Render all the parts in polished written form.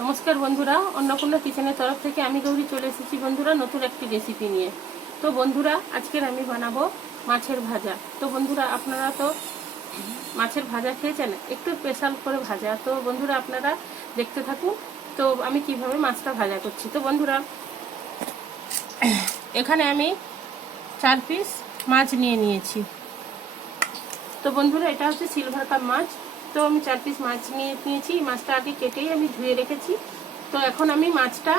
নমস্কার বন্ধুরা, অন্নপূর্ণা কিচেনের তরফ থেকে আমি গৌরী চলে এসেছি বন্ধুরা নতুন একটি রেসিপি নিয়ে। তো বন্ধুরা, আজকের আমি বানাবো মাছের ভাজা। তো বন্ধুরা, আপনারা তো মাছের ভাজা খেয়েছেন, একটু স্পেশাল করে ভাজা। তো বন্ধুরা, আপনারা দেখতে থাকুন তো আমি কিভাবে মাছটা ভাজা করছি। তো বন্ধুরা, এখানে আমি 4 পিস মাছ নিয়েছি। তো বন্ধুরা, এটা হচ্ছে সিলভার কাপ মাছ। তো আমি 4 পিস মাছ নিয়েছি। মাছটা আগে কেটেই আমি ধুয়ে রেখেছি। তো এখন আমি মাছটা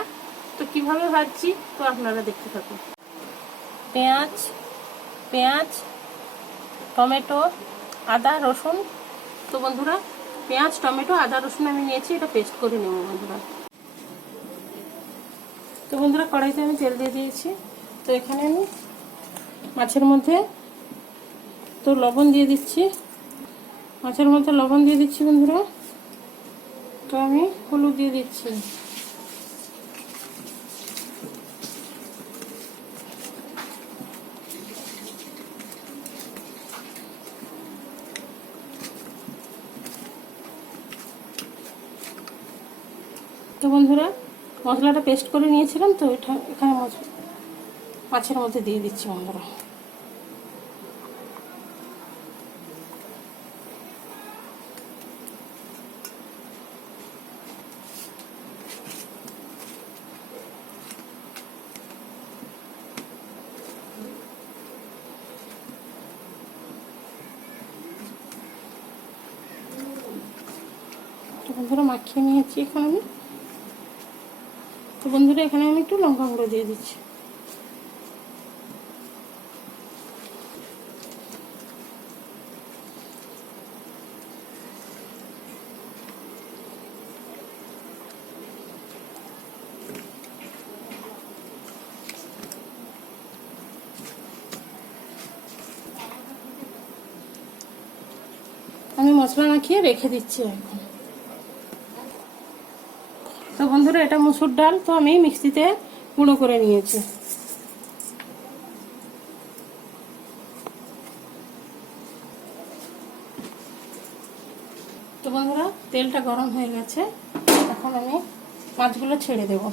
তো কিভাবে ভাজছি তো আপনারা দেখতে থাকুন। পেঁয়াজ, টমেটো, আদা, রসুন। তো বন্ধুরা, পেঁয়াজ, টমেটো, আদা, রসুন আমি নিয়েছি, এটা পেস্ট করে নেব বন্ধুরা। তো বন্ধুরা, কড়াইতে আমি তেল দিয়ে দিয়েছি। তো এখানে আমি মাছের মধ্যে তো লবণ দিয়ে দিচ্ছি। মাছের মধ্যে লবণ দিয়ে দিচ্ছি বন্ধুরা। তো আমি হলুদ দিয়ে দিচ্ছি। তো বন্ধুরা, মশলাটা পেস্ট করে নিয়েছিলাম, তো এটা এখানে মাছের মধ্যে দিয়ে দিচ্ছি বন্ধুরা। তো বন্ধুরা, মাখিয়ে নিয়েছি এখন আমি। তো বন্ধুরা, এখানে আমি একটু লঙ্কা গুঁড়ো দিয়ে দিচ্ছি। আমি মশলা মাখিয়ে রেখে দিচ্ছি এখন। তো বন্ধুরা, এটা মসুর ডাল, তো আমি মিক্সিতে গুঁড়ো করে নিয়েছি। তো বন্ধুরা, তেলটা গরম হয়ে গেছে, এখন আমি মাছগুলো ছেড়ে দেব।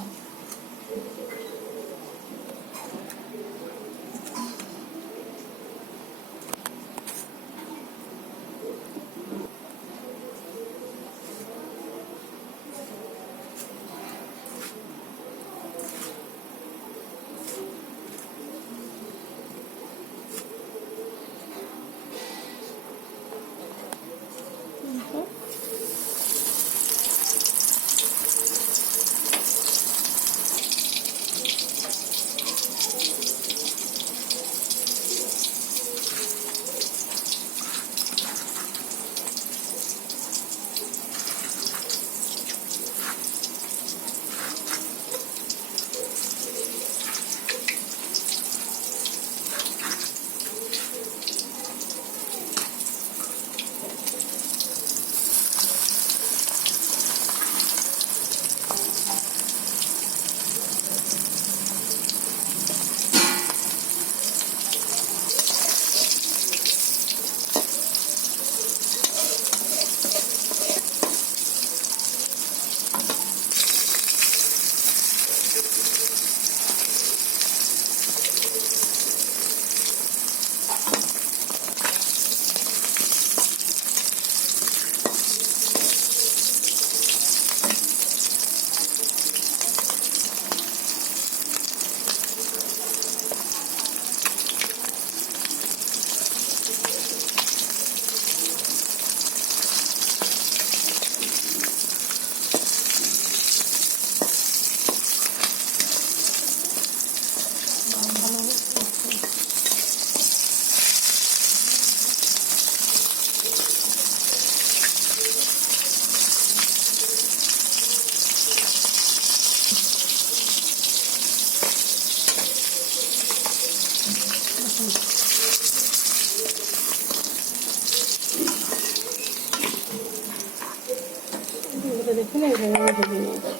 দেখুন, এইভাবে ভেজে নিয়েছি।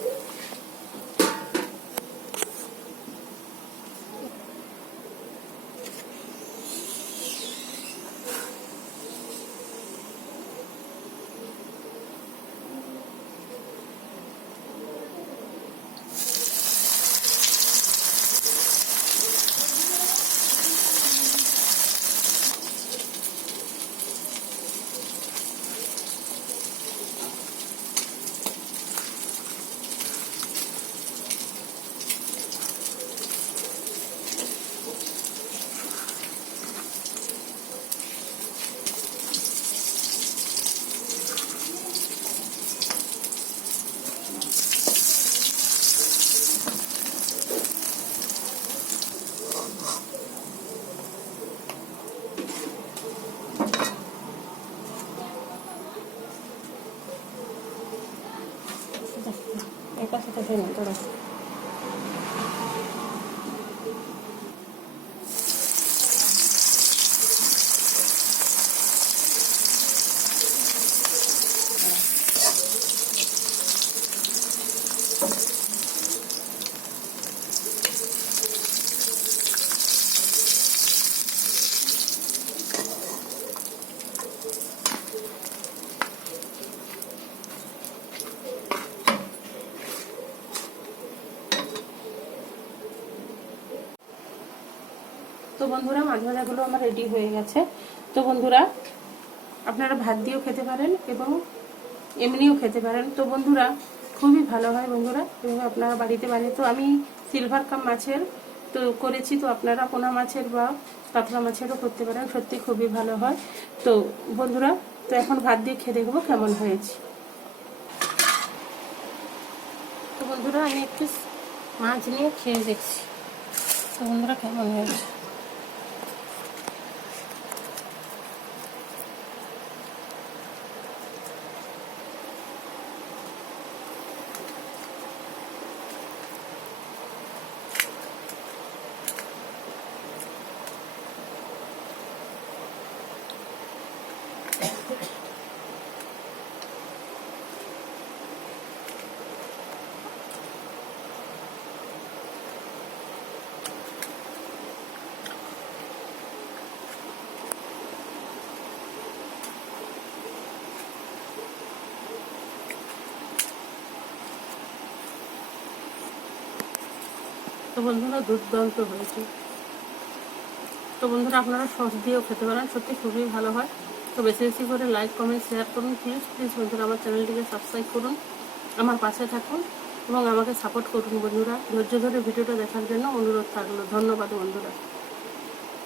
এটা সেটা খেয়ে নিন তোরা। তো বন্ধুরা মাছ ভাজাগুলো আমার রেডি হয়ে গেছে। তো বন্ধুরা আপনারা ভাত দিয়েও খেতে পারেন এবং এমনিও খেতে পারেন। তো বন্ধুরা খুবই ভালো হয় বন্ধুরা, এভাবে আপনারা বাড়িতে বানিয়ে। তো আমি সিলভার কাপ মাছের তো করেছি, তো আপনারা পোনা মাছের বা কাতলা মাছেরও করতে পারেন, সত্যি খুবই ভালো হয়। তো বন্ধুরা তো এখন ভাত দিয়ে খেয়ে দেখবো কেমন হয়েছে। তো বন্ধুরা আমি একটু মাছ নিয়ে খেয়ে দেখছি তো বন্ধুরা কেমন হয়েছে। তো বন্ধুরা দুর্দান্ত হয়েছে। তো বন্ধুরা আপনারা সস দিয়েও খেতে পারেন, সত্যি খুবই ভালো হয়। তো বেশি বেশি করে লাইক কমেন্ট শেয়ার করুন প্লিজ প্লিজ বন্ধুরা, আমার চ্যানেলটিকে সাবস্ক্রাইব করুন, আমার পাশে থাকুন এবং আমাকে সাপোর্ট করুন বন্ধুরা। ধৈর্য ধরে ভিডিওটা দেখার জন্য অনুরোধ থাকলো। ধন্যবাদ বন্ধুরা।